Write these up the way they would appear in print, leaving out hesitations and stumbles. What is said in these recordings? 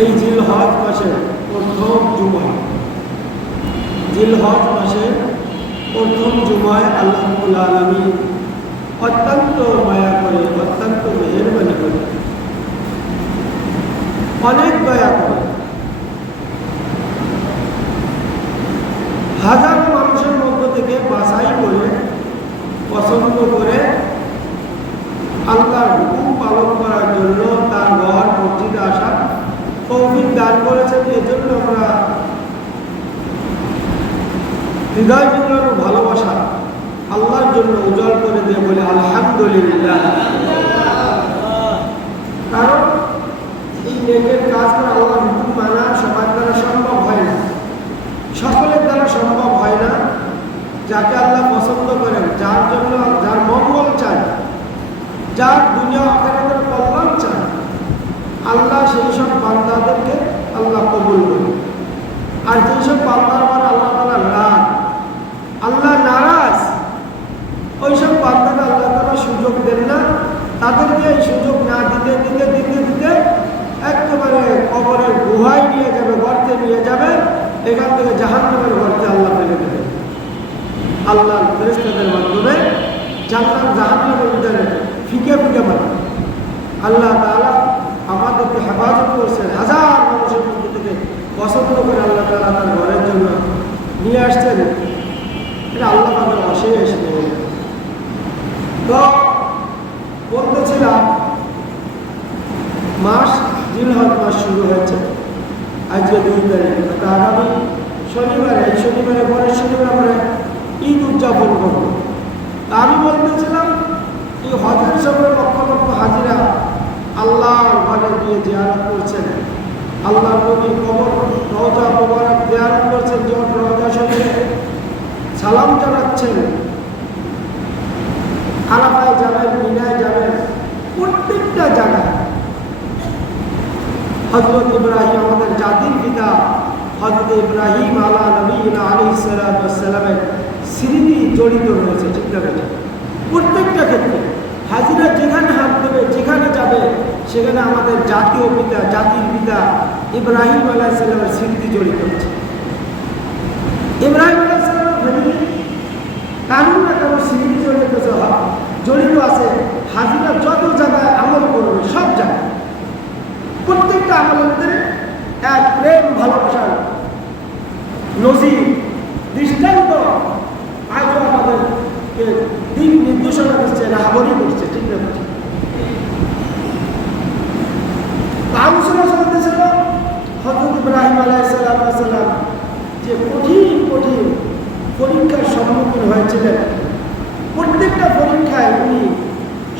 এই জিলহজ মাসের প্রথম জুমায়, জিলহজ মাসের প্রথম জুমায় আল্লাহ রাব্বুল আলামিন অত্যন্ত মায়া করে, অত্যন্ত মেহেরবানি করে, অনেক দয়া করে হাজার মানুষের মধ্য থেকে বাছাই করে, পছন্দ করে আল্লাহর হুকুম পালন করার জন্য তার ঘর মসজিদে আসা তৌফিক দান করেছেন। এজন্য আমরা হৃদয় মিলানো ভালোবাসা আল্লাহর জন্য উজাড় করে দিয়ে বলে আলহামদুলিল্লাহ। কারণ এই নেকের কাজ করা, আল্লাহর হুকুম মানা সবার দ্বারা সম্ভব হয় না, সকলের দ্বারা সম্ভব হয় না। যাকে আল্লাহ পছন্দ করেন, যার জন্য, যার মঙ্গল চায়, যার দুনিয়া আখিরাতের কল্যাণ চায়, আল্লাহ সেই সব বান্দাদেরকে আল্লাহ কবুল করে। আর যেসব বান্দার পরে আল্লাহ তাআলা রাগ, আল্লাহ নারাজ, ওইসব বান্দাকে আল্লাহ তাআলা সুযোগ দেন না। তাদেরকে এই সুযোগ না দিতে দিতে দিতে দিতে একেবারে কবরের গুহায় নিয়ে যাবে, গর্তে নিয়ে যাবে। এখান থেকে জাহান্নামের গর্তে আল্লাহ ফেলে দেবে আল্লাহর ফেরেশতাদের মাধ্যমে। জান্নাত জাহান্নামের ভিতরে ফিকে ফিকে মারে। আল্লাহ তাআলা আমাদেরকে হেফাজত করছেন। হাজার মানুষের মধ্যে থেকে পছন্দ করে আল্লাহ তাআলা তার ঘরের জন্য নিয়ে আসছেন। এটা আল্লাহ তাআলার অশেষ নিয়ম। তো বলতেছিলাম, মাস জিলহজ মাস শুরু হয়েছে আজকে 2 তারিখ। আগামী শনিবারে, এই শনিবারে পরের শনিবার আমরা ঈদ উদযাপন করব। আমি বলতেছিলাম, এই হজের সময় লক্ষ লক্ষ হাজিরা আল্লাহর ঘরে গিয়ে জিয়ারত করছেন, আল্লাহর নবীর কবর রওজা মুবারক জিয়ারত করছেন, যখন রওজা শরীফে সালাম জানাচ্ছেন, আরাফায় যাবেন, মিনায় যাবেন, প্রত্যেকটা জায়গায় হযরত ইব্রাহিম, আমাদের জাতির পিতা হযরত ইব্রাহিম আলাইহিস সালামের স্মৃতি জড়িত রয়েছে। ঠিক না বেটা? প্রত্যেকটা ক্ষেত্রে হাজিরা যেখানে হাত দেবে, যেখানে যাবে, সেখানে আমাদের জাতীয় পিতা, জাতির পিতা ইব্রাহিম আলাইহিস সালামের স্মৃতি জড়িত আছে। ইব্রাহিম আলাইহিস সালামের ফ্যামিলি কারণ না কারণ স্মৃতি জড়িত আছে। হাজিরা যত জায়গায় আমল করবে, সব জায়গায় প্রত্যেকটা আমলের ভিতরে এক প্রেম ভালোবাসার নজির, দৃষ্টান্ত আজও আমাদেরকে দিক নির্দেশনা দিচ্ছে, রাহাবরি করছে। ঠিক না? আলোচনা চলতেছিল হযরত ইব্রাহিম আলাইহিস সালাম যে কঠিন কঠিন পরীক্ষার সম্মুখীন হয়েছিলেন। প্রত্যেকটা পরীক্ষায় উনি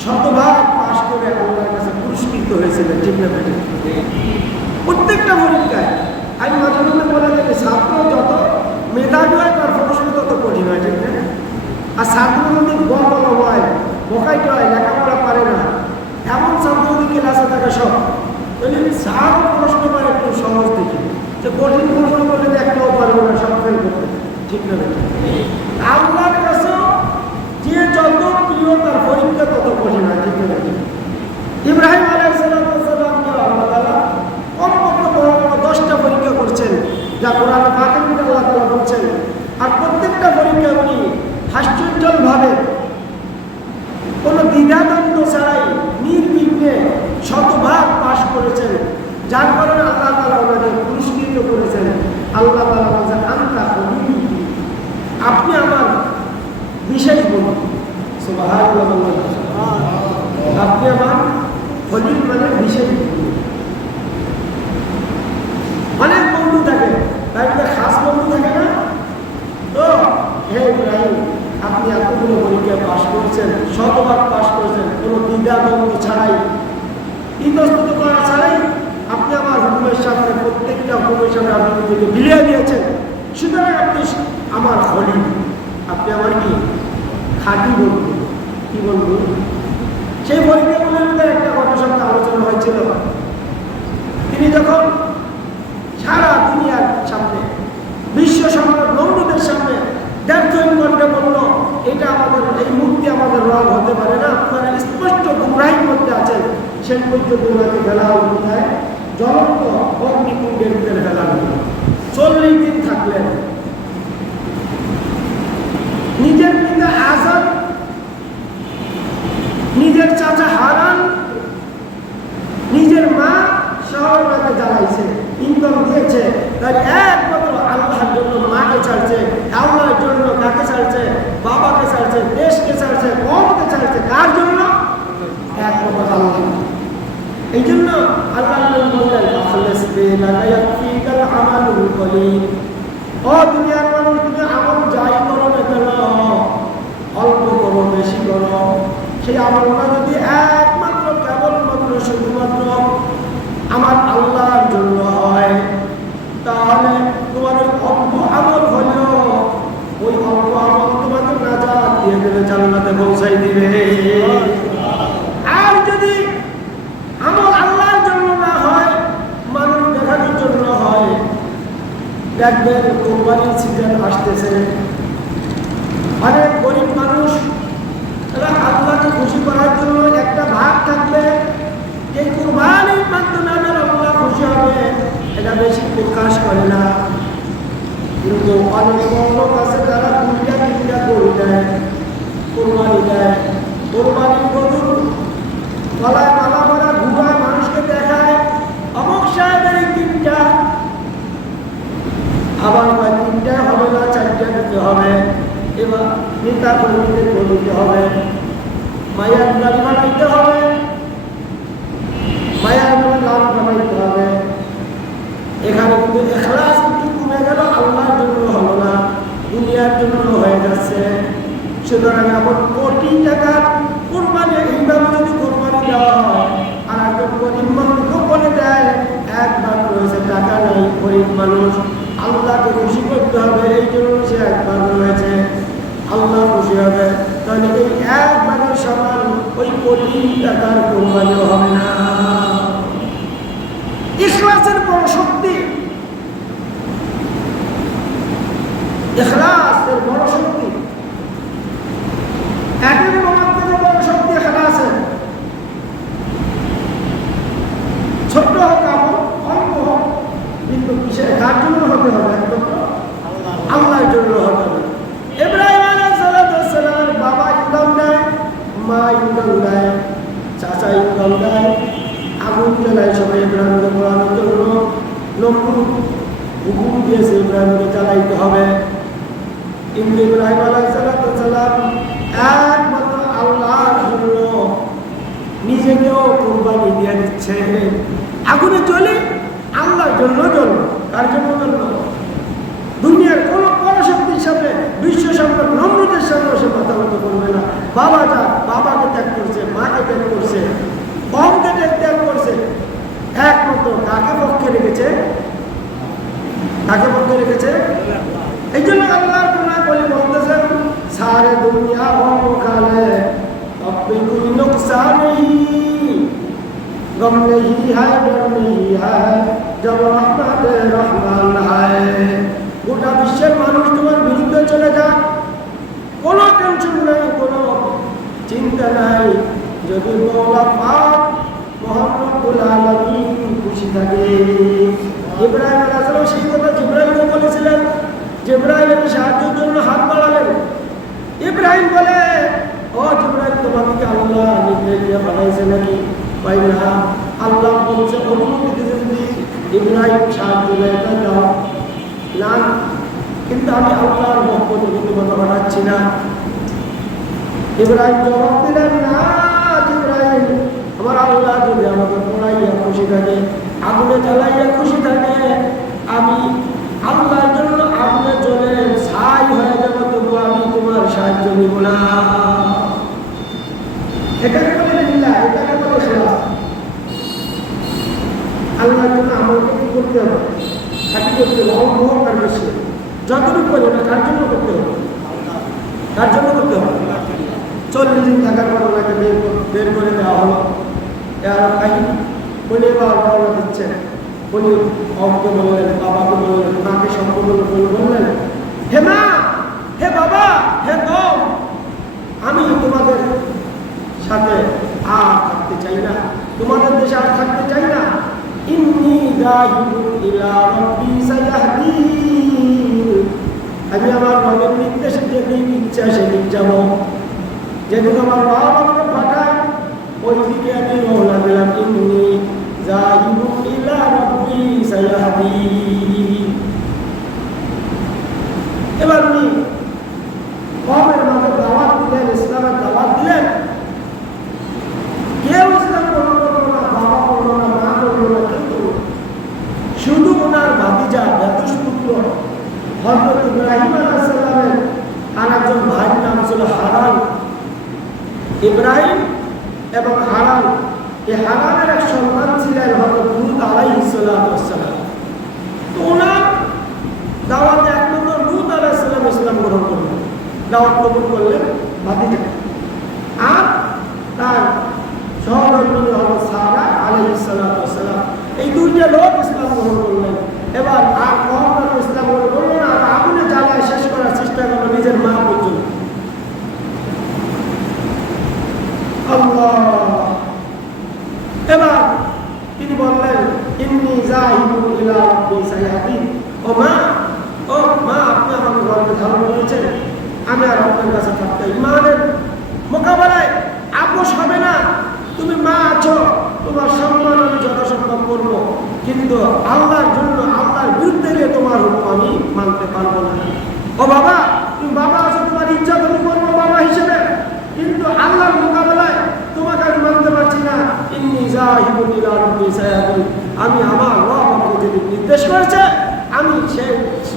শতভাগ পাশ করে আল্লাহর কাছে পুরস্কৃত হয়েছিলেন। ঠিক না? প্রত্যেকটা পরীক্ষায় আমি মাঝে মধ্যে বলে থাকি, ছাত্র যত মেধাবী হয় তার প্রশ্ন তত কঠিন হয়। ঠিক না? আর ছাত্র যদি গল্প হয়, বোকাইতে হয়, লেখাপড়া পারে না, এমন ছাত্র যদি ক্লাসে থাকে সব, তাহলে স্যার প্রশ্ন করে একটু সহজ দেখি, যে কঠিন প্রশ্ন করলে একটাও পারবে না, সব ফেল করতে। ঠিক না? আল্লাহর কাছে যে যত প্রিয় তার পরীক্ষা তত কঠিন হয়। ঠিক না? ইব্রাহিম আলাইহিস সালামকে আল্লাহ তাআলা কমপক্ষে বড় বড় 10টা পরীক্ষা করছেন, যা কোরআনে পাকের মধ্যে আল্লাহ তাআলা বলছেন। আর প্রত্যেকটা পরীক্ষা উনি হাস্যোজ্জ্বলভাবে, কোনো দ্বিধাদ্বন্দ্ব ছাড়াই নির্বিঘ্নে শতভাগ পাশ করেছেন, যার কারণে আল্লাহ তাআলা ওনাকে পুরস্কৃত করেছেন। আল্লাহ তাআলা বলেছেন, আনতা খলিলি, আপনি আমার বিশেষ বন্ধু। সুবহানাল্লাহ, আপনি আমার খলিল মানে বিশেষ বন্ধু। অনেক বন্ধু থাকে, তাই খাস বন্ধু থাকে না? তো হে ইব্রাহিম, আপনি এতগুলো পরীক্ষায় পাশ করেছেন, শতভাগ পাশ করেছেন, কোনো দ্বিধাদ্বন্দ্ব ছাড়াই, ইতস্তত করা ছাড়াই আপনি আমার হুকুমের সামনে প্রত্যেকটা হুকুমের সামনে আপনি নিজেকে বিলিয়ে দিয়েছেন। সুতরাং আপনি আমার খলিল, আপনি আমার কি খাঁটি বন্ধু। কি বন্ধু? সেই পরীক্ষাগুলোর মধ্যে একটা ঘটনার সাথে আলোচনা হয়েছিল। তিনি যখন সারা দুনিয়ার সামনে, বিশ্ব সম্রাট নমরুদের সামনে ব্যর্থহীন কণ্ঠে বলল, এটা আমাদের, এই মূর্তি আমাদের রব হতে পারে না, আপনারা স্পষ্ট গুমরাহির মধ্যে আছেন। শেষ পর্যন্ত ওনাকে ফেলা হল কোথায়? জ্বলন্ত অগ্নিকুণ্ডের ভিতরে ফেলানো। 40 দিন থাকলেন। নিজের পিতা আজম, নিজের চাচা হারান, নিজের মা সবাইকে জ্বালাইছে, ইন্ধন দিয়েছে। তাই একমাত্র আল্লাহর জন্য মাকে ছাড়ছে, আল্লাহর জন্য কাকে ছাড়ছে? বাবাকে ছাড়ছে, দেশকে ছাড়ছে, কমকে ছাড়ছে। কার জন্য? একমাত্র আল্লাহ। এই জন্য আল্লাহ বললেন, ও দুনিয়ার মানুষ, তুমি আমল যাই করো না কেন, অল্প করো বেশি করো, সেই আমলটা যদি একমাত্র কেবলমাত্র শুধুমাত্র আমার আল্লাহর জন্য হয়, তাহলে তোমার ওই অল্প আমল হলেও ওই অল্প আমল তোমাকে নাজাত দিয়ে দেবে, জান্নাতে পৌঁছাই দিবে। আর যদি আমল আল্লাহর জন্য না হয়, মানুষ দেখানোর জন্য হয়, দেখবেন কোরবানির সিজন আসতেছে, অনেক গরিব মানুষ তারা আল্লাহকে খুশি করার জন্য একটা ভাগ থাকবে, এই কোরবানির মাধ্যমে আমার আল্লাহ খুশি হবে, এটা বেশি প্রকাশ করে না। কিন্তু অনেক লোক আছে তারা 2টা গরু দেয়, কোরবানি দেয়, কোরবানির গরুর গলায় মালা মারা ঘুরায় মানুষকে দেখায়, অমুক সাহেবের 3টা, আবার 3টা হবে না, 4টা দিতে হবে, এবার নেতা কর্মীদের দিতে হবে, মায়ের গাড়ি বানাইতে হবে, মায়ের নাম বানাইতে হবে। এখানে কিন্তু ইখলাস একটু কমে গেল, আল্লাহর জন্য হলো না, দুনিয়ার জন্য হয়ে যাচ্ছে। সুতরাং এখন কোটি টাকার কোরবানি এইভাবে যদি কোরবানি দেওয়া হয়, আর একজন গরিব মানুষ গোপনে দেয়, একবার রয়েছে টাকা নেই, গরিব মানুষ আল্লাহকে খুশি করতে হবে, এই জন্য সে একবার রয়েছে, আল্লাহ খুশি হবে, তাহলে এই একবারের সমান ওই কোটি টাকার কোরবানিও হবে না। ইখলাসের বড় শক্তি, ইখলাসের বড় শক্তি, একের বড় শক্তি ইখলাসের। ছোট্ট হোক আমল, অল্প হোক, কিন্তু কিসের কার জন্য হতে হবে? একদম আল্লাহর জন্য হতে হবে। ইব্রাহিম আলাইহিস সালামের বাবা ইন্ধন দেয়, মা ইন্ধন দেয়, চাচা ইন্ধন দেয়, আগুন জ্বালায় সবাই ইব্রাহিমকে পোড়ানোর জন্য। নমরুদ হুকুম দিয়েছে ইব্রাহিমকে জ্বালাইতে হবে, কিন্তু ইব্রাহিম আলাইহিস সালাম একমাত্র আল্লাহর জন্য নিজেকেও কোরবানি দিয়ে দিচ্ছে। আগুনে জ্বলে আল্লাহর জন্য জ্বলল, কার জন্য জ্বলল? দুনিয়ার কোনো পরাশক্তির সামনে, বিশ্ব সম্রাট নমরুদের সামনে সে মাথা নত করবে না। বাবাকে ত্যাগ করছে, মাকে ত্যাগ করছে, কমকে ত্যাগ করছে, একমাত্র কাকে পক্ষে রেখেছে? কাকে পক্ষে রেখেছে? এই জন্য আল্লাহর কোরআন বলতেছেন, সারে দুনিয়া ও কালে अब भी कोई नुकसान नहीं, गम नहीं है, डर नहीं है, जब रहमत रहमान है। গোটা বিশ্বের মানুষ তোমার বিরুদ্ধে চলে যাক, কোনো টেনশন নাই, কোনো চিন্তা নাই, যদি মওলা পাক মুহাম্মদুল আলামিন খুশি থাকে। ইব্রাহিম আলাইহিস সালাম সেই কথা জিবরাইলকে বলেছিলেন, জিবরাইলের সাহায্যের জন্য হাত বাড়ালেন। ইব্রাহিম বলে, ও জিবরাইল, তোমাকে কি আল্লাহ নির্দেশ দিয়ে পাঠাইছে নাকি? পাই না, আল্লাহ বলছে অনুমতি দিতে যদি ইব্রাহিম সাহায্য দেয় দাও না, কিন্তু আমি আল্লাহর পক্ষ থেকে তোমাকে পাঠাচ্ছি না। ইব্রাহিম জবাব দিলেন, না জিবরাইল, আমার আল্লাহ যদি আমাকে পোড়াইয়া খুশি থাকে, আগুনে জ্বালাইয়া খুশি থাকে, আমি আল্লাহর জন্য আগুনে জ্বলে ছাই হয়ে যাবো, তবু আমি তোমার সাহায্য নিব না। এটাকে বলে লিল্লাহ, এটাকে বলে ইখলাস। আল্লাহর জন্য আমলকে কি করতে হবে? খাঁটি করতে হবে, অল্প হোক আর বেশি, যতটুকু করে না, কার জন্য করতে হবে? কার জন্য করতে হবে? 40 দিন থাকার পর ওনাকে বের করে দেওয়া হলো। বলে বাবা দিচ্ছেন, বলি অবকে বললেন, বাবাকে বললেন, মাকে সম্পূর্ণ বললেন, হে মা, হে বাবা, হে কম, আমি তোমাদের সাথে আর থাকতে চাই না, তোমাদের দেশে আর থাকতে চাই না। ইন্নী যাহিবুন ইলা রাব্বি সায়াহদিন, আমি আমার রবের নির্দেশে যেদিক ইচ্ছা সেদিক যাব, যেদিন আমার রব আমাকে পাঠায় ওই দিকে আমি রওনা দিলাম। ইন্নী যাহিবুন ইলা রাব্বি সায়াহদিন। এবার উনি কওমের মাঝে দাওয়াত দিলেন, ইসলামের দাওয়াত দিলেন। কেউ ইসলাম গ্রহণ করলো না, বাবা করলো না, মা করলো না, কিন্তু শুধু ওনার ভাতিজা পুত্র হযরত ইব্রাহিম আলাইহিস সালামের আর একজন ভাইয়ের নাম ছিল হারান। ইব্রাহিম এবং হারান, এই হারানের এক সন্তান ছিলেন হযরত লূত আলাইহিস সালাম। তো ওনার দাওয়াতে এক নম্বর লূত আলাইহিস সালাম ইসলাম গ্রহণ করলেন, দাওয়াত কবুল করলেন ভাতিজা। আর তার সহধর্মিণী হযরত সারা আলাইহিস সালাম, এই দুইটা লোক ইসলাম গ্রহণ করলেন। এবার আর কখনো ইসলাম গ্রহণ করলো না, আগুনে জ্বালায় শেষ করার চেষ্টা করলো নিজের মা পর্যন্ত। আল্লাহ। এবার তিনি বললেন, ইন্নী যাহিবুন ইলা রাব্বি সায়াহদিন। ও মা, আপনি আমাকে গর্বে ধারণ করেছেন, আমি আর আপনার কাছে থাকতে ইমানের মোকাবেলায় আপোষ হবে না। তুমি মা আছো, তোমার সম্মান আমি যথাসম্ভব করবো, কিন্তু আল্লাহর জন্য আল্লাহর বিরুদ্ধে গিয়ে তোমার হুকুম আমি মানতে পারবো না। ও বাবা, তুমি বাবা আছো, তোমার ইচ্ছা তুমি করবো বাবা হিসেবে, কিন্তু আল্লাহর মোকাবেলায় তোমাকে আমি মানতে পারছি না। ইন্নী যাহিবুন ইলা রাব্বি সায়াহদিন, আমি আমার রব আমাকে যদি নির্দেশ করেছে, আমি সেই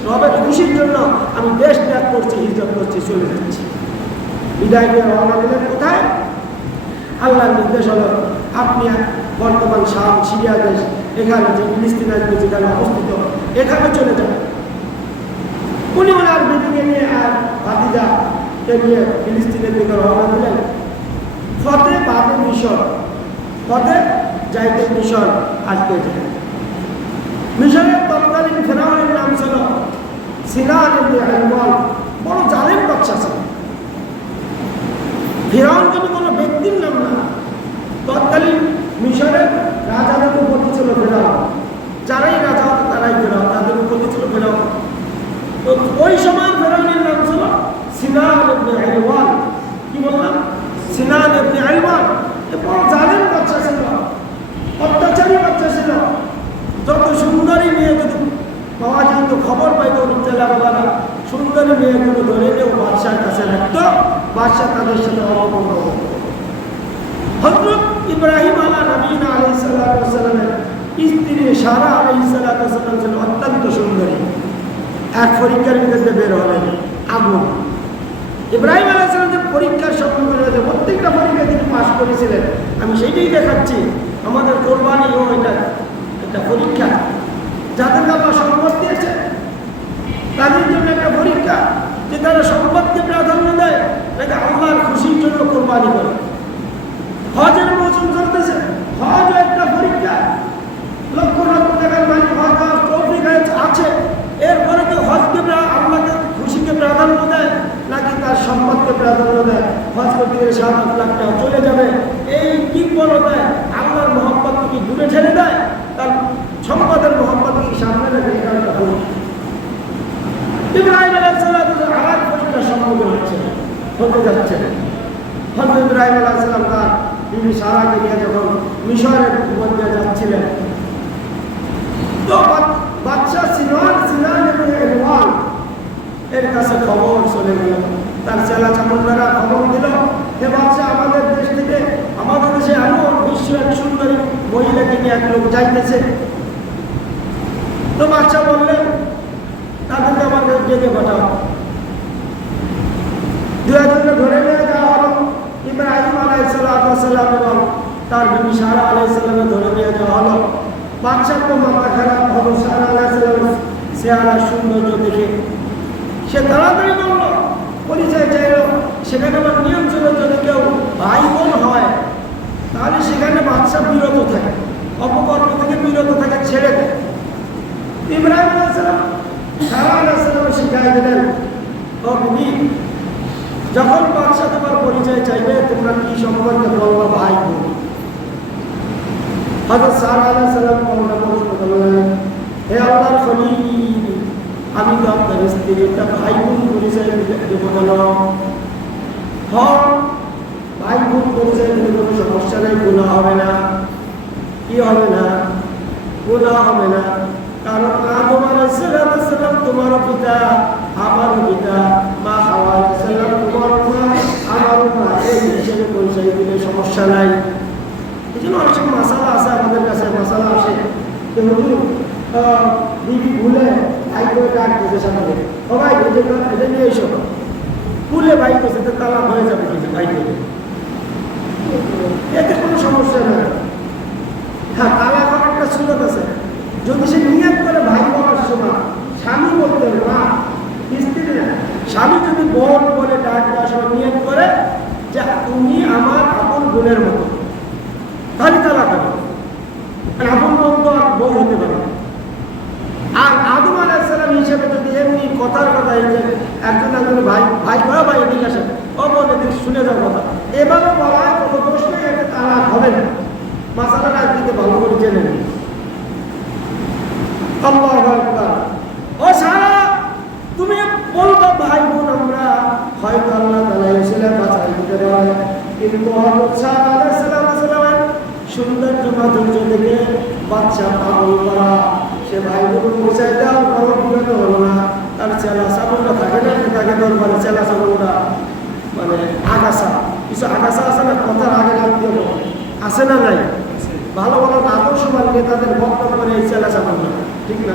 রবের খুশির জন্য আমি দেশ ত্যাগ করছি, হিজরত করছি, চলে যাচ্ছি। বিদায় নিয়ে রওনা দিলেন কোথায়? আল্লাহর নির্দেশ হলো আপনি বর্তমান শাম সিরিয়া দেশ, এখানে যে ফিলিস্তিন যেখানে অবস্থিত, এখানে চলে যান। উনি ওনার বিবিকে নিয়ে আর ভাতিজাকে নিয়ে ফিলিস্তিনের দিকে রওনা দিলেন। ফতে বাদে মিশর, ফতে যাইতে মিশর আসতে যায়। মিশরের তৎকালীন ফেরাউনের নাম ছিল সিনান ইবনে আইওয়ান, বড় জালেম বাদশা ছিল। ফেরাউন কিন্তু কোনো ব্যক্তির নাম না, তৎকালীন মিশরের রাজাদের উপস্থিত ছিল ফেরাউন। যারাই রাজা হতো তারাই ফেরাউন, তাদের উপস্থিত ছিল ফেরাউন। তো ওই সময় ফেরাউনের নাম ছিল সিনান ইবনে আইওয়ান। কি বললাম? সিনান ইবনে আইওয়ান। বড় জালেম বাদশা ছিল, অত্যাচারী বাদশা ছিল। যত সুন্দরী মেয়ে যদি পাওয়া যেত, খবর পাইতো বাবারা, সুন্দরী মেয়েগুলো ধরে নিয়েও বাদশার কাছে রাখতো, বাদশাহ তাদের সাথে অপকর্ম করত। হযরত ইব্রাহিম আলাইহিস সালামের স্ত্রী সারা আলাইহিস সালাম ছিল অত্যন্ত সুন্দরী। এক পরীক্ষার ভিতরে বের হলেন আগুন। ইব্রাহিম আলাইহিস সালাম যে পরীক্ষার সম্মুখীন হয়েছে, প্রত্যেকটা পরীক্ষায় তিনি পাশ করেছিলেন। আমি সেইটাই দেখাচ্ছি, আমাদের কোরবানিও এটা একটা পরীক্ষা। যাদেরকে আল্লাহ সম্পদ দিয়েছে তাদের জন্য একটা পরীক্ষা, যে তারা সম্পদকে প্রাধান্য দেয় নাকি আল্লাহর খুশির জন্য কোরবানি করে। হজের মৌসুম চলতেছে, হজও একটা পরীক্ষা। লক্ষ লক্ষ টাকার মালিক হজ তৌফিক আছে, এরপরে কি হজকে আল্লাহকে খুশিকে প্রাধান্য দেয় নাকি তার সম্পদকে প্রাধান্য দেয়? হজ করতে গেলে 7-8 লাখ টাকা চলে যাবে, এই কি দেয়? আল্লাহর মহব্বতকে কি দূরে ঠেলে দেয়? তার সম্পদের মহব্বতকে কি সামনে রেখে এখানটা হল? ইব্রাহিম আলাইহিস সালাম আবার পরীক্ষার সম্মুখীন হতে যাচ্ছে। হযরত ইব্রাহিম আলাইহিস সালাম তার বিবি সারাকে নিয়ে যখন মিশরের মধ্যে যাচ্ছিলেন, তো বাদশা সিনান ইবনে আইওয়ান এর কাছে খবর চলে গেল। তার চেলা চামুন্ডারা খবর দিল, যে বাদশা আমাদের দেশ থেকে, আমাদের দেশে এমন বিশ্ব এক সুন্দরী মহিলাকে নিয়ে এক লোক যাইতেছে। তো বাদশা বললেন, তাদেরকে আমাদের ডেকে পাঠাও। 2 জনকে ধরে নিয়ে যাওয়া হলো। ইব্রাহিম আলাইহিস সালাম এবং তার বিবি সারা আলাইহিস সালামকে ধরে নিয়ে যাওয়া হলো। বাদশার তো মাথা খারাপ হলো, সারা আলাইহিস সালামের চেহারা সৌন্দর্য দেখে সে তাড়াতাড়ি বলল, পরিচয় চাইল। সেখানে আমার নিয়ম ছিল, যদি কেউ ভাই বোন হয় তাহলে সেখানে বাদশা বিরত থাকে, অপকর্ম থেকে বিরত থাকে, ছেড়ে দেয়। ইব্রাহিম আলাইহিস সালাম সারা আলাইহিস সালামকে শিখাই দিলেন, ও বিবি, যখন বাদশা তোমার পরিচয় চাইবে তোমরা কি সম্পর্কে বলবো? ভাই বোন। হযরত সারা আলাইহিস সালাম কলমা পড়লেন, হে আল্লাহর খলিল, আমি তো আপনার স্ত্রীর একটা ভাই বোন পরিচয় দেব কেন? হ্যাঁ, ভাই বোন পরিচয় দিলে কোনো সমস্যা নেই, গুনাহ হবে না। কি হবে না? গুনাহ হবে না। কারণ আদম আলাইহিস সালাম তোমার পিতা, আমার পিতা, মা হাওয়া আলাইহিস সালাম তোমার মা, আমার মা, এই হিসেবে পরিচয় দিলে সমস্যা নাই। এই জন্য অনেক মাসালা আছে, আমাদের কাছে মাসালা আসে যে হুজুর বিবি ভুলে ভাই করে ডাক দিতে সামনে, ও ভাই এটা নিয়ে এসো, ভুলে ভাই করছে তো তালাক হয়ে যাবে কিন্তু ভাই করে, এতে কোনো সমস্যা নেই। হ্যাঁ, তালাক হওয়ার একটা সুযোগ আছে, যদি সে নিয়ত করে ভাই বলার সময় স্বামী বলতে না, স্ত্রী না, স্বামী যদি বোন বলে ডাক দেওয়ার সময় নিয়ত করে যে তুমি আমার আপন বোনের মতো, তাহলে তালাক হবে। আপন বোন তো আর বউ হতে পারে। আর আদম আলাইহিস সালাম হিসেবে যদি এমনি কথার কথা এই যে একজন ভাই ভাই করা ভাই এদিকে আসে, ও বোন এদিকে শুনে যাওয়ার কথা, এভাবে বলা কোনো দোষ নেই, এটা তালাক হবে না। মাসালাটা দিতে ভালো করে জেনে নিন। আল্লাহু আকবার। ও সারা, তুমি বলবা ভাই বোন আমরা হয়তো আল্লাহ তাআলা ইসলাম বাঁচাই দিতে পারে, কিন্তু হযরত সারা আলাইহিস সালামের সৌন্দর্য মাধুর্য দেখে বাচ্চা পাগল করা, সে ভাই বোন পৌঁছায় দেওয়ার পরও বিরত হলো না। তার চেলা চাবলটা থাকে না, তাকে দরবারে চেলা চাবলটা মানে আগাছা, কিছু আগাছা আছে না, কথার আগে লাগতে হবে, আছে না নাই? ভালো ভালো আদর্শবান নেতাদের বক্তব্য করে এই চেলা চাবলটা ঠিক না,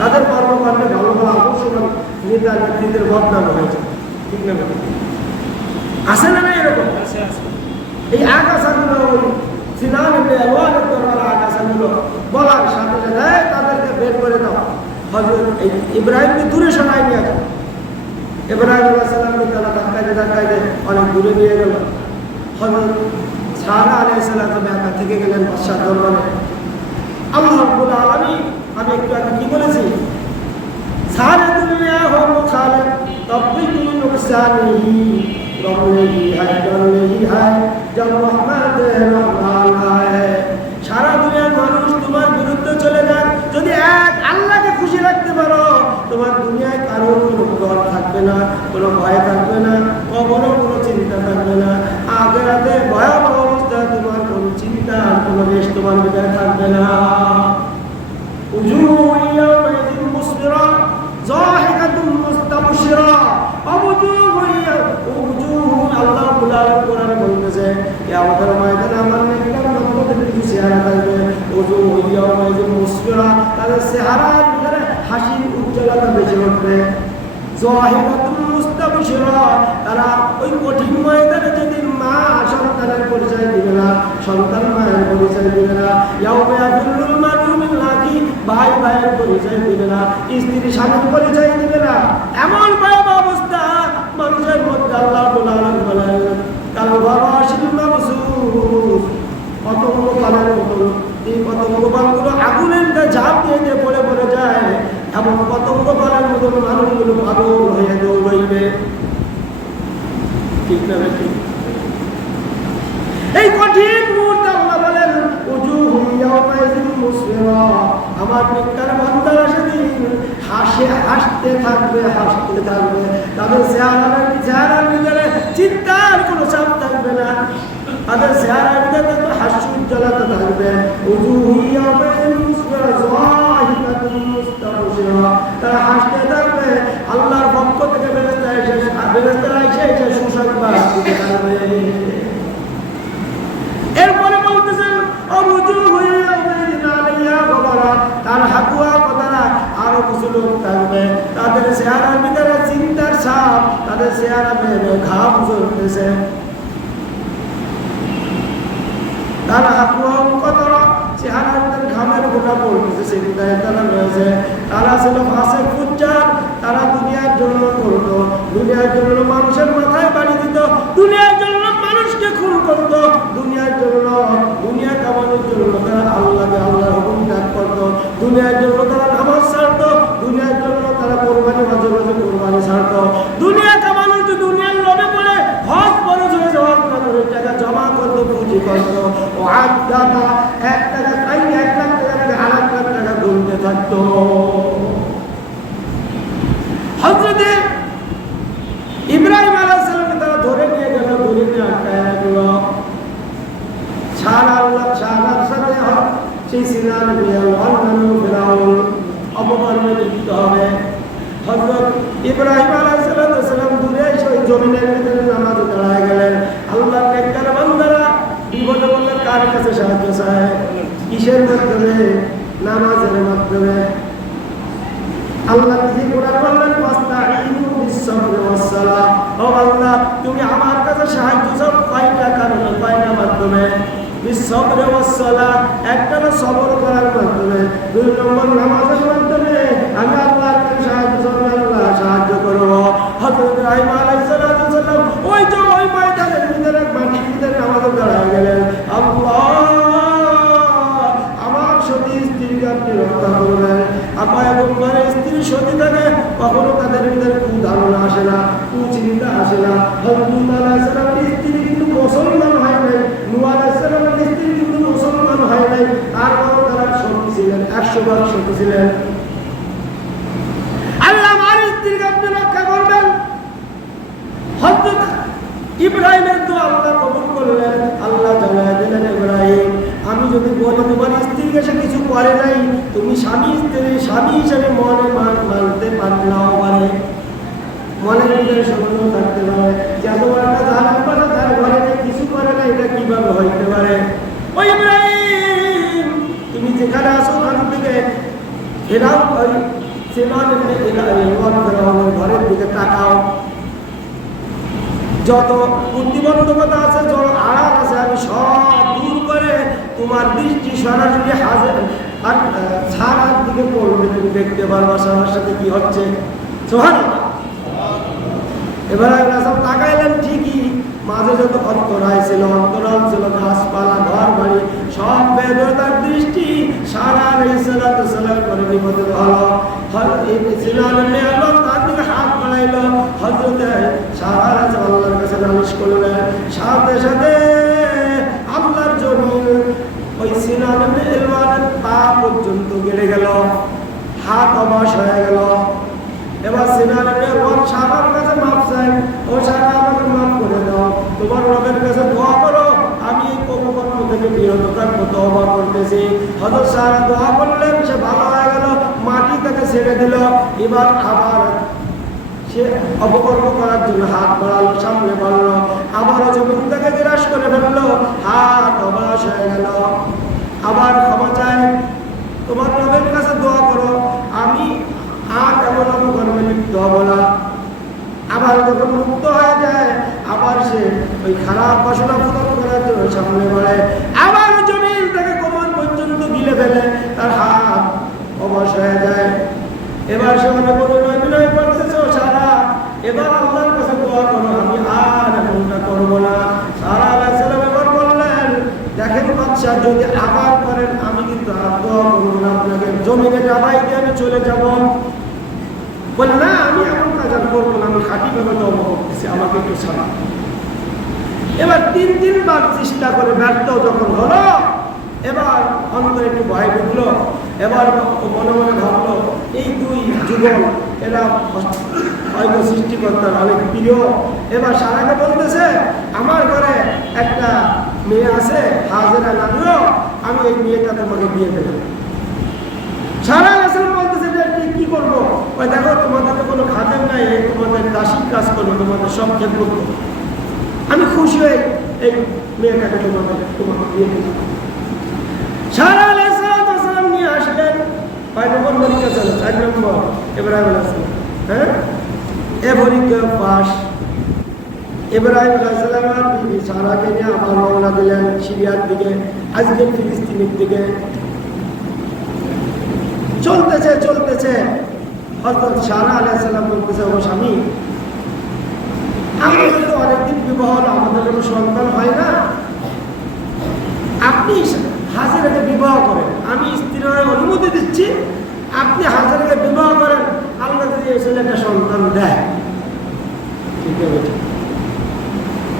তাদের কর্মকাণ্ডে ভালো ভালো আদর্শবান নেতা নেত্রীদের বদনাম হয়েছে, ঠিক না? আছে না নাই? এরকম এই আগাছাগুলো ওই আগাছাগুলো বলার সাথে সাথে তাদেরকে বের করে দাও। হযরত ইব্রাহিমকে দূরে সরাই নিয়ে যাও। ইব্রাহিম আলাইহিস সালামকে তারা ধাক্কাইতে অনেক দূরে নিয়ে গেল। হযরত সারা আলাইহিস সালাম একা থেকে গেলেন বাদশার দরবারে। আল্লাহ রাব্বুল আলামিন, আমি একটু আগে কি বলেছি, সারা দুনিয়া হো মুখালিফ তববিকি নুকসানিহি রহমহি হায় দরহি হায় জব রহমত রহমান হায়। সারা দুনিয়ার মানুষ তোমার বিরুদ্ধে চলে যান, যদি এক আল্লাহকে খুশি রাখতে পারো, তোমার দুনিয়ায় কারোর কোনো ডর থাকবে না, কোনো ভয় থাকবে না, কখনো কোনো চিন্তা থাকবে না। আখিরাতে ভয়াবহ অবস্থায় তোমার কোনো চিন্তা আর কোনো রেশ তোমার ভিতরে থাকবে না। উজুহু ইয়াওমাইযিন মুসফিরা যাহিকাতুন মুস্তাবশিরা আল্লাহ কোরআনে বলতেছে কিয়ামতের ময়দানে আমার নেককার বান্দাদের কিছু চেহারা থাকবে, উজুহু ইয়াওমাইযিন মুসফিরা, তাদের চেহারার ভিতরে হাসির উজ্জ্বলতা বেশি উঠবে। যাহিকাতুন মুস্তাবশিরা, তারা ওই কঠিন ময়দানে যেদিন মা সন্তানের পরিচয় দিবে না, সন্তান মায়ের পরিচয় দিবে না, ইয়াউমা ইয়াফিরুল মারউ মিন আখি, ভাই ভাইয়ের পরিচয় দিবে না, স্ত্রী স্বামীর পরিচয় দিবে না, এমন ভয়াবহ অবস্থা মানুষের মধ্যে আল্লাহ বলেন কাল বারাশিল মাবসুস, পতঙ্গ পালের মতো এই পতঙ্গ পালগুলো আগুনের ঝাঁপ দিয়ে পড়ে পড়ে যায়, এমন পতঙ্গ পালের মতো মানুষগুলো পাগল হয়ে দৌড়াইবে, ঠিক না? এই কঠিন মুহূর্তে আল্লাহ বলেন উজুহু ইয়াওমাইযিন মুসফিরা, আমার নেককার বান্দারা সেদিন হাসতে থাকবে, তাদের চেহারার ভিতরে চিন্তার কোনো চাপ থাকবে না, তাদের চেহারার ভিতরে হাস্য উজ্জ্বলতা থাকবে। উজুহু ইয়াওমাইযিন মুসফিরা যাহিকাতুন মুস্তাবশিরা, তারা হাসতে থাকবে, আল্লাহর পক্ষ থেকে ফেরেশতারা এসে সুসংবাদ দিতে থাকবে। এরপরে বলতেছেন তার হাকুয়া কথারা আরো কিছু লোক থাকবে, তাদের চেহারার ভিতরে চিন্তার ছাপ, তাদের চেহারা বেয়ে ঘাম ঝরতেছে। তার হাকুয়া কথারা চেহারার ভিতরে ঘামের গোটা পড়তেছে, চিন্তায় তারা রয়েছে। তারা ছিল ফাসিক ফুজ্জার, তারা দুনিয়ার জন্য করতো, দুনিয়ার জন্য মানুষের মাথায় বাড়ি দিত, দুনিয়ার জন্য মানুষকে খুন করতো, দুনিয়ার জন্য দুনিয়া কামানোর জন্য তারা আল্লাহকে আল্লাহর হুকুম ত্যাগ করতো, দুনিয়ার জন্য তারা নামাজ ছাড়তো, দুনিয়ার জন্য তারা কোরবানি মাঝে মাঝে কোরবানি ছাড়তো, দুনিয়া কামানোর জন্য দুনিয়ার লোভে পড়ে হজ ফরজ হয়ে যাওয়ার করে টাকা জমা করতো, পুঁজি করতো। ও আদাতা পারত। হযরতে ইব্রাহিম আলাইহিস সালামকে তারা ধরে নিয়ে গেল, ধরে নিয়ে আটকায় রাখলো। সারার সাথে সেই সিনার অন্যান্য ফেরাউন অপকর্মে লিপ্ত হবে। হযরত ইব্রাহিম আলাইহিস সালাম দূরে সেই জমিনের ভিতরে নামাজে দাঁড়ায় গেলেন। আল্লাহর নেককার বান্দারা বিপদে পড়লে কার কাছে সাহায্য চায়? কিসের মাধ্যমে? নামাজের মাধ্যমে। আল্লাহ নিজে কোরআন বললেন, ফাস্তাঈনু বিস-সাবরি ওয়াস-সালাহ। ও আল্লাহ, তুমি আমার কাছে সাহায্য চাও কয়টা কারণে, কয়টা মাধ্যমে? বিস-সাবরি ওয়াস-সালাহ, একটা হলো সবর করার মাধ্যমে, দুই নম্বর নামাজের মাধ্যমে। আমি আল্লাহর কাছে সাহায্য চাই, আল্লাহ সাহায্য করব। হযরত ইব্রাহিম আলাইহিস সালাম ওই যে ওই ময়দানের ভিতরে মাটির ভিতরে নামাজে দাঁড়ায় গেলেন। আল্লাহ, আমার সতী স্ত্রীকে আপনি রক্ষা করবেন। আপা এবং মায়ের স্ত্রী সতী থাকে, কখনো তাদের ভিতরে ধারণা আসে না, চিন্তা আসে না। হযরত নূহ আলাইহিস সালামের স্ত্রী কিন্তু মুসলমান হয় নাই, নূহ আলাইহিস সালামের স্ত্রী কিন্তু মুসলমান হয় নাই, তারপর তারা সতী ছিলেন, 100 বার সতী ছিলেন। আল্লাহ আমার স্ত্রীকে আপনি রক্ষা করবেন। হযরত ইব্রাহিমের দোয়া আল্লাহ কবুল করলেন। আল্লাহ জানায় দিলেন, ইব্রাহিম, আমি যদি বলি তোমার স্ত্রীকে সে কিছু করে নাই, তুমি স্বামী হিসেবে মনে মানতে পারলাও পারে, মনের ভিতরে সন্দেহ থাকতে পারে যে তোমার একটা জানার পারে তার ঘরে কিছু করে না, এটা কিভাবে হইতে পারে? ওই ইব্রাহিম, তুমি যেখানে আসো ওখান থেকে ফেরাও, ওই ঘরের দিকে তাকাও। যত প্রতিবন্ধকতা আছে, যত আড়াল আছে, আমি সব দূর করে তোমার দৃষ্টি সরাসরি হাজার আর ছাড়ার দিকে পড়বে, তুমি দেখতে পারবা সবার সাথে কি হচ্ছে। সুবহানাল্লাহ। এবার সব তাকাইলেন, ঠিকই মাঝে যত অন্তরাল ছিল, গাছপালা, ঘর বাড়ি সব বেদে তার দৃষ্টি সারা সালাম করে বিপদে হলো। তার দিকে হাত বাড়াইল। হযরতে সারা আল্লাহর কাছে নালিশ করলেন। সাথে সাথে আল্লাহর জমিন ওই সিনানের পা পর্যন্ত গেড়ে গেল, হাত অবাস হয়ে গেল। এবার সিনানের সারার কাছে মাপ চাই, ও সারা আমাকে মাফ করে দাও, তোমার রবের কাছে দোয়া করো, আমি এই কর্মকর্ম থেকে বিরত থাকবো, তওবা করতেছি। হযরত সারা দোয়া করলেন, সে ভালো হয়ে গেল, মাটি তাকে ছেড়ে দিল। এবার আবার সে অপকর্ম করার জন্য হাত বাড়ালো, সামনে বাড়লো, আবারও জমিন তাকে গ্রাস করে ফেললো, হাত অবাস হয়ে গেল। আবার ক্ষমা চায়, তোমার রবের কাছে দোয়া করো, আমি আর এমন অপকর্মে লিপ্ত হবো না। আবার যখন মুক্ত হয়ে যায়, আবার সে ওই খারাপ বাসনা পূরণ করার জন্য সামনে বাড়ে, আবার জমিন তাকে কোমর পর্যন্ত গিলে ফেলে, তার হাত অবশ হয়ে যায়। এবার সে অনেক অভিনয় করতেছে, সারা এবার আল্লাহর কাছে দোয়া করো, আমি আর এমনটা করবো না। সারা আলাইহিস সালাম এবার বললেন, দেখেন বাদশাহ, যদি আবার করেন আমি কিন্তু আর দোয়া করবো না, আপনাকে জমিনে ডাবাই দিয়ে আমি চলে যাব। বলে না, আমি এমন কাজ আর করবো না, আমি খাঁটিভাবে তওবা করতেছি, আমাকে একটু ছাড়া। এবার 3 বার চেষ্টা করে ব্যর্থ যখন হলো, এবার অন্তরে একটু ভয় ঢুকলো। এবার মনে মনে ভাবলো, এই 2 যুগল এরা হয়তো সৃষ্টিকর্তার অনেক প্রিয়। এবার সারাকে বলতেছে, আমার ঘরে একটা মেয়ে আছে হাজেরা নামীয়, আমি এই মেয়েটা তোমাকে বিয়ে দেবো। সারা আসলে বলতেছে, কি করবো? ওই দেখো, তোমাদের তো কোনো খাদের নাই, তোমাদের দাসীর কাজ করবো, তোমাদের সব ক্ষেত্র করবো, আমি খুশি হয়ে এই মেয়েটাকে তোমাকে বিয়ে দেবো। সারা আলাইহিস সালাম নিয়ে আসলেন। 5 নম্বর পরীক্ষা চলে, 4 নম্বর ইব্রাহিম আলাইহিস সালাম। হ্যাঁ, এ পরীক্ষা পাস। ইব্রাহিম আলাইহিস সালাম আর বিবি সারাকে নিয়ে আবার রওনা দিলেন সিরিয়ার দিকে, আজকের ফিলিস্তিনের দিকে। চলতেছে হযরত সারা আলাইহিস সালাম বলতেছে, ও স্বামী, আমাদের তো অনেকদিন বিবাহ হলো, আমাদের কোনো সন্তান হয় না, আপনি হাজেরাকে বিবাহ করেন, আমি স্ত্রীর অনুমতি দিচ্ছি, আপনি হাজেরাকে বিবাহ করেন, আল্লাহ যদি এই ছেলেটা সন্তান দেয়। ঠিক আছে,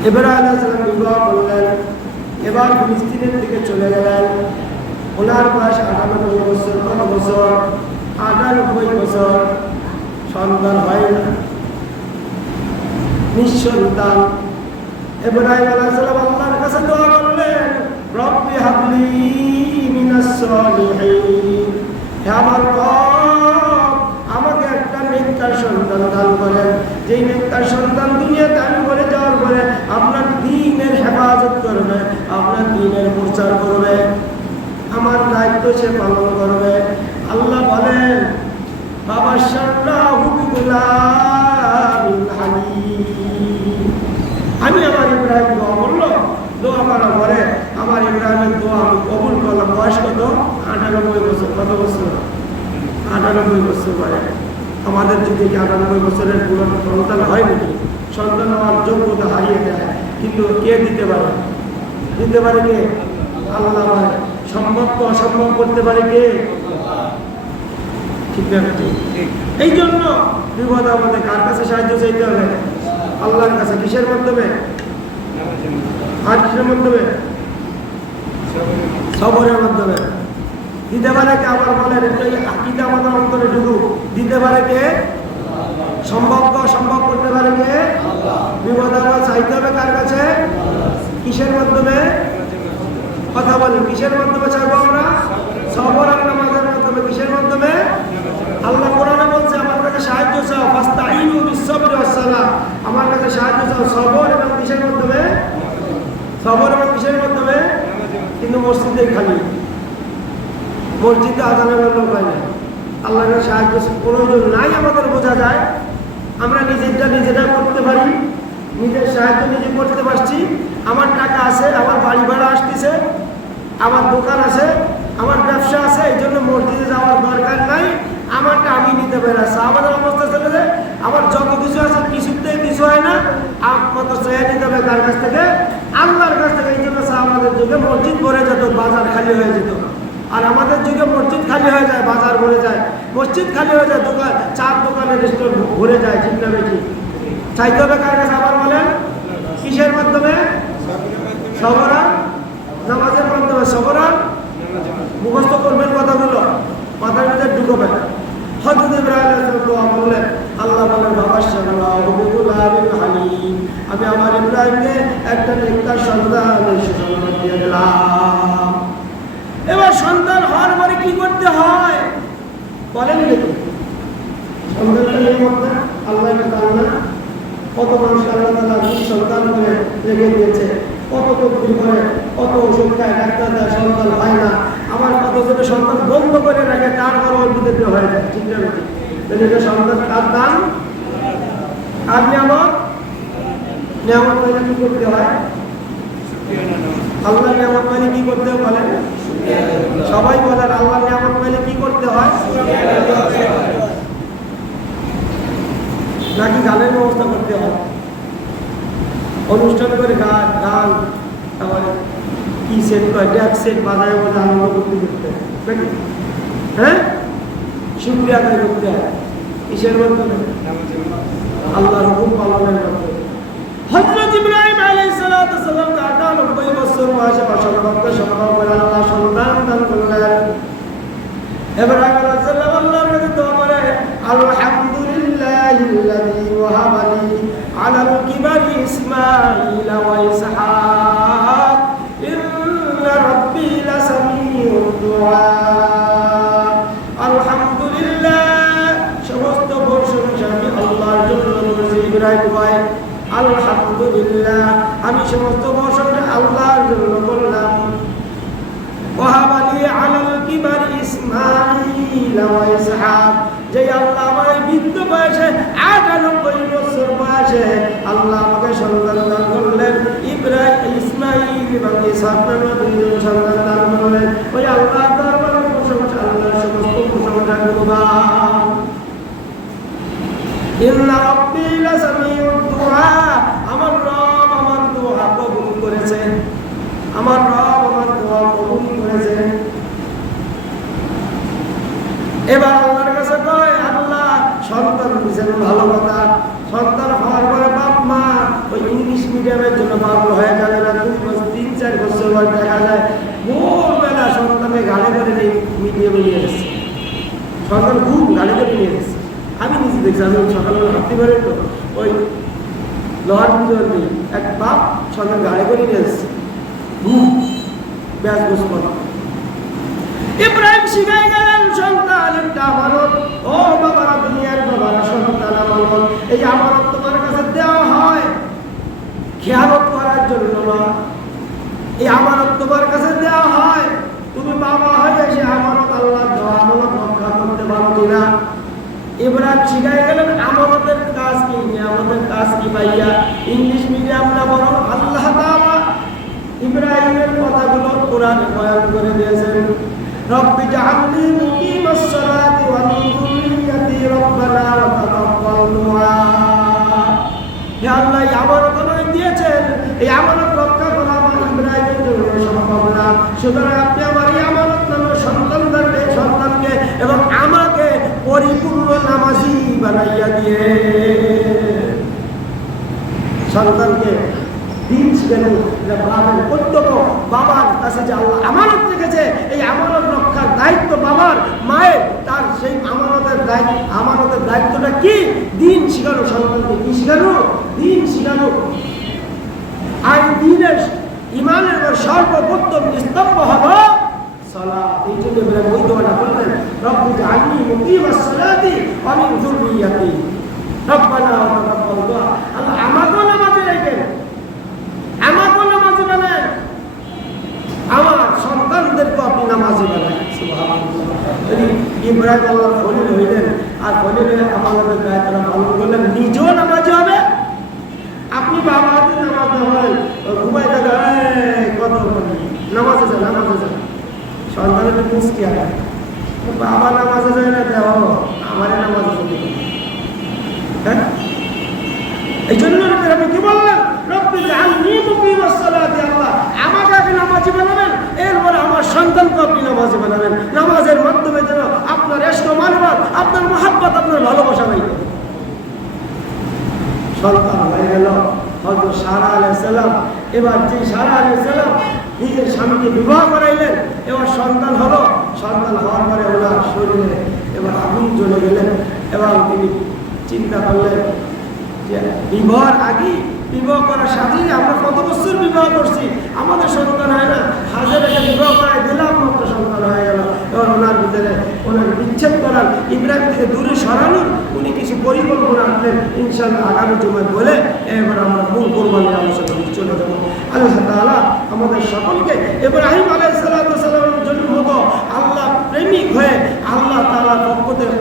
ইব্রাহিম আলাইহিস সালাম বিবাহ করলেন। এবার ফিলিস্তিনের দিকে চলে গেলেন। ওনার বয়স 98 বছর। কত বছর? 99 বছর সন্তান হয় না, নিঃসন্তান। ইব্রাহিম আলাইহিস সালাম আল্লাহর কাছে দোয়া করলেন, রব্বি হাবলি মিনাস সালিহিন, হে আমার রব আমাকে একটা নেককার সন্তান দান করেন, যেই নেককার সন্তান দুনিয়াতে আমি মরে যাওয়ার পরে আপনার দ্বীনের হেফাজত করবে, আপনার দ্বীনের প্রচার করবে, আমার দায়িত্ব সে পালন করবে। আল্লাহ বলেন, বাবা শাল্লাহু বিগুলামিন হালিম। আমি আমার ইব্রাহিম দোয়া করলো, দোয়া করার পরে আমার ইব্রাহিমের দোয়া আমি কবুল করলাম। বয়স কত? 98 বছর। কত বছর? 98 বছর পরে। আমাদের যদি 98 বছরের পুরো সন্তান হয় নাকি? সন্তান হওয়ার যোগ্যতা হারিয়ে যায়, কিন্তু কে দিতে পারে? দিতে পারে কে? আল্লাহ। পারে সম্ভবকে অসম্ভব করতে পারে কে? ঠিক না? এই জন্য বিপদ আমাদের কার কাছে সাহায্য চাইতে হবে? আল্লাহর কাছে। কিসের মাধ্যমে? আর কিসের মাধ্যমে? সবরের মাধ্যমে। দিতে পারে কে? আবার বলেন, আকীদা আমাদের অন্তরে ঢুকুক। দিতে পারে কে? সম্ভবকে অসম্ভব করতে পারে কে? বিপদ আমরা চাইতে হবে কার কাছে? কিসের মাধ্যমে? কথা বলেন, কিসের মাধ্যমে চাইবো আমরা? সবর আর নামাজের মাধ্যমে। কিসের মাধ্যমে? আল্লাহ কোরআনে বলছে, আমার কাছে সাহায্য চাও, ফাস্তাঈনু বিস-সাবরি ওয়াস-সালাহ, আমার কাছে সাহায্য চাও সবর এবং কিসের মাধ্যমে? সবর এবং কিসের মাধ্যমে? কিন্তু মসজিদে খালি, মসজিদে আজানের লোক হয় না। আল্লাহর কাছে সাহায্য প্রয়োজন নাই আমাদের, বোঝা যায়। আমরা নিজেরা করতে পারি, নিজের সাহায্য নিজে করতে পারছি। আমার টাকা আছে, আমার বাড়ি ভাড়া আসতেছে, আমার দোকান আছে, আমার ব্যবসা আছে, এই জন্য মসজিদে যাওয়ার দরকার নাই, আমারটা আমি নিতে পারি। আমাদের অবস্থা চলে যায়, আমার যত কিছু আছে কিছুতে কিছু হয় না, আপনার চেয়ে নিতে হবে কার কাছ থেকে? আল্লাহর কাছ থেকে। এই জন্য আমাদের যুগে মসজিদ ভরে যেত, বাজার খালি হয়ে যেত। আর আমাদের যুগে মসজিদ খালি হয়ে যায়, বাজার ভরে যায়। মসজিদ খালি হয়ে যায়, দোকান, চার দোকানের স্টোর ভরে যায়। ঠিক না বেশি? চাইতে হবে কার কাছে? আবার বলেন, কিসের মাধ্যমে? সবরা নামাজের মাধ্যমে। সবরা মুখস্থ করবেন কথাগুলো, মাথার ভিতরে ঢুকবেন। হযরত ইব্রাহিম দোয়া করলেন, আল্লাহ বলেন, বাবা শাল্লাহু বিগুলামিন হালিম, আমি আমার ইব্রাহিমকে একটা নেককার সন্তান সুসংবাদ দিয়ে দিলাম। এবার সন্তান হওয়ার পরে কি করতে হয় বলেন দেখি? সন্তানটা এই মধ্যে আল্লাহকে দান না। কত মানুষ আল্লাহ তাআলা সন্তান করে রেখে দিয়েছে, কত তকদির করে, কত ওষুধ খায়, ডাক্তার দেয়, সন্তান হয় না। আমার কত জনের সন্তান বন্ধ করে রাখে, তারপর অল্পতে হয়ে যায়। ঠিক না? এটা সন্তান কার দান? আর নিয়ামত পাইলে কি করতে হয়? আল্লাহ নিয়ামত পাইলে কি করতে হয় বলেন? সবাই বলেন, আল্লাহ নিয়ামত পাইলে কি করতে হয়? নাকি গানের ব্যবস্থা করতে হয়? অনুষ্ঠান করে গান, তারপরে কি সেট করে, ড্যাক সেট বাজায় বলে আনন্দ করতে নাকি? হ্যাঁ, শুকরিয়া আদায় করতে হয়। কিসের মাধ্যমে? আল্লাহর হুকুম পালনের মাধ্যমে। হযরত ইব্রাহিম আলাইহিস সালাতু ওয়াস সালাম 98 বছর বয়সে অসংখ্য সম্ভব করে আল্লাহ সন্তান দান করলেন। ইব্রাহিম আলাইহিস সালাম আল্লাহর কাছে দোয়া করে, আলহামদুলিল্লাহিল্লাযী ওয়াহাবা লি আলাল কিবারি ইসমাঈল ওয়া ইসহাক ইন্না রাব্বী লাসামিউদ দুআ। আলহামদুলিল্লাহ, সমস্ত প্রশংসা আমি আল্লাহর জন্য করেছি। ইব্রাহিম ভাই, আলহামদুলিল্লাহ, আমি সমস্ত প্রশংসা আল্লাহর জন্য করলাম। ওয়াহাবা লি আলাল কিবারি ইসমাঈল ওয়া ইসহাক, যে আল্লাহ আমার বৃদ্ধ বয়সে 98 বছর বয়সে আল্লাহ আমাকে সন্তান দান করলেন। ইব্রাহিম, ইসমাঈল এবং ইসহাক নামে দুইজন সন্তান দান করলেন। ওই আল্লাহ দরবারে প্রশংসা, আল্লাহর সমস্ত প্রশংসা করলাম। ইন্না রাব্বী লাসামিউদ দুআ, আমার রব আমার দোয়া কবুল করেছেন, আমার রব আমার দোয়া কবুল করেছেন। এবার আল্লাহর কাছে কয়, আল্লাহ সন্তান দিয়েছেন, ভালো কথা। সন্তান হওয়ার পরে বাপ মা ওই ইংলিশ মিডিয়ামের জন্য পাগল হয়ে যাবে না। 3-4 বছর পর দেখা যায় ভোরবেলা সন্তানের গাড়ি করে মিডিয়ামে নিয়ে এসছে। সন্তান ঘুম গাড়ি করে নিয়ে গেছে। আমি নিজে দেখছি, আমি সকালবেলা হাঁটতে পারি তো ওই লোহার ভিতর নেই, এক বাপ সন্তান গাড়ি করে নিয়ে এসেছে ঘুম ব্যাস বস করা। ইব্রাহিম শিখাই গেলেন সন্তান একটা আমানত। ও বাবারা, দুনিয়ার বাবারা, সন্তান আমানত। এই আমানত তোমার কাছে দেওয়া হয় খেয়ালত করার জন্য না, এই আমানত তোমার কাছে দেওয়া হয় তুমি বাবা হয়ে সে আমানত আল্লাহ দেওয়া আমানত রক্ষা করতে পারো কিনা। ইব্রাহিম শিখাই গেলেন আমানতের কাজ কি, আমাদের কাজ কি পাইয়া ইংলিশ মিডিয়াম না বরং আল্লাহ তাআলা ইব্রাহিমের কথাগুলো কোরআনে বয়ান করে দিয়েছেন। রব্বি জাআলনি মুকিমাস সালাতি ওয়া মিন যুররিয়্যাতি রব্বানা ওয়া তাকাব্বাল দুআ। হে আল্লাহ, এই আমানত আমাকে দিয়েছেন, এই আমানত রক্ষা করা আমার ইব্রাহিমের জন্য সম্ভব না, সুতরাং আপনি আমার এই আমানত নামক সন্তানকে এবং আমাকে পরিপূর্ণ নামাজি বানাইয়া দিয়ে সন্তানকে দিন শিখানো। বাবার কর্তব্য, বাবার কাছে যে আল্লাহ আমানত রেখেছে এই আমানত রক্ষার দায়িত্ব বাবার মায়ের, তার সেই আমানতের দায়িত্বটা কি? দিন শিখানো, সন্তানকে কি শিখানো? দিন শিখানো। আর দিনের ইমানের সর্বপ্রথম স্তম্ভ হলো সালাত। এই জন্য ওই দোয়াটা বললেন, রব্বি জাআলনি মুকিমাস সালাতি ওয়া মিন যুররিয়্যাতি রব্বানা ওয়া তাকাব্বাল দুআ। আল্লাহ আমাকেও নামাজে রাখেন, আমাকেও নামাজে বানান, আমার সন্তানদেরকে আপনি নামাজে বানান। সুবহানাল্লাহ। ইব্রাহিম আল্লাহর খলিল হইলেন, আর খলিল হয়ে আমাদের দায়িত্বটা পালন করলেন, নিজেও নামাজি হবে। আপনি বাবা হাতে নামাজ না বলেন, ঘুমাই থাকা কত নামাজে যান, নামাজে যান, সন্তানের মুস্কি আগে বাবা নামাজে যায় না, দেহ আমারে নামাজে যেতে। হ্যাঁ, এই জন্য আপনি কি বললেন, রব্বি জাআলনি মুকিমাস সালাতি, আল্লাহ আমাকে আগে নামাজি বানাবেন, এরপরে আমার সন্তানকে আপনি নামাজি বানাবেন। নামাজের মাধ্যমে যেন আপনার ইশক মাহব্বত, আপনার মহব্বত, আপনার ভালোবাসা হয়ে যাবে। সন্তান হয়ে গেল হযরত সারা আলাইহিস সালাম। এবার যে সারা আলাইহিস সালাম নিজের স্বামীকে বিবাহ করাইলেন, এবার সন্তান হলো। সন্তান হওয়ার পরে ওনার শরীরে এবার আগুন জ্বলে গেলেন এবং তিনি চিন্তা করলেন যে বিবাহের আগে, বিবাহ করার সাথেই আমরা কত বছর বিবাহ করছি, আমাদের সন্তান হয় না, হাজারাকে বিবাহ করাই দিলাম, মাত্র সন্তান হয়ে গেল। এবার ওনার ভিতরে ওনাকে বিচ্ছেদ করার, ইব্রাহিম থেকে দূরে সরানোর উনি কিছু পরিকল্পনা আনলেন। ইনশাআল্লাহ আগামী জুমায় বলে এবার আমরা মূল কোরবানির আলোচনা চলে যাবো। আল্লাহ তাআলা আমাদের সকলকে ইব্রাহিম আলাইহিস সালামের জন্য মতো আল্লাহ প্রেমিক হয়ে আল্লাহ তাআলার পক্ষ থেকে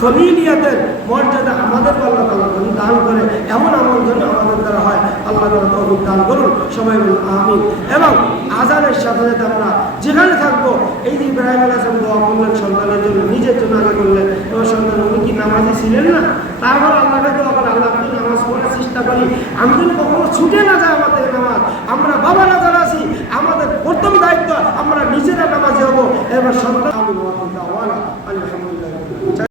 খলিলিয়াতের মর্যাদা আমাদের আল্লাহ তাআলা দান করে, এমন আমল যেন আমাদের দ্বারা হয় আল্লাহ তাআলা তৌফিক দান করুন। সবাই বলুন আমিন। এবং আযানের সাথে সাথে আমরা যেখানে থাকবো, এই যে ইব্রাহিম আলাইহিস সালাম দোয়া করলেন সন্তানের জন্য, নিজের জন্য আগে করলেন, এবার সন্তান উনি কি নামাজি ছিলেন না? তারপর আল্লাহকে দোয়া করে, আল্লাহ আপনি নামাজ পড়ার চেষ্টা করি, আমি যদি কখনো ছুটে না যায় আমাদের নামাজ, আমরা বাবারা যারা আছি আমাদের প্রথম দায়িত্ব আমরা নিজেরা নামাজি হবো। এবার সন্তান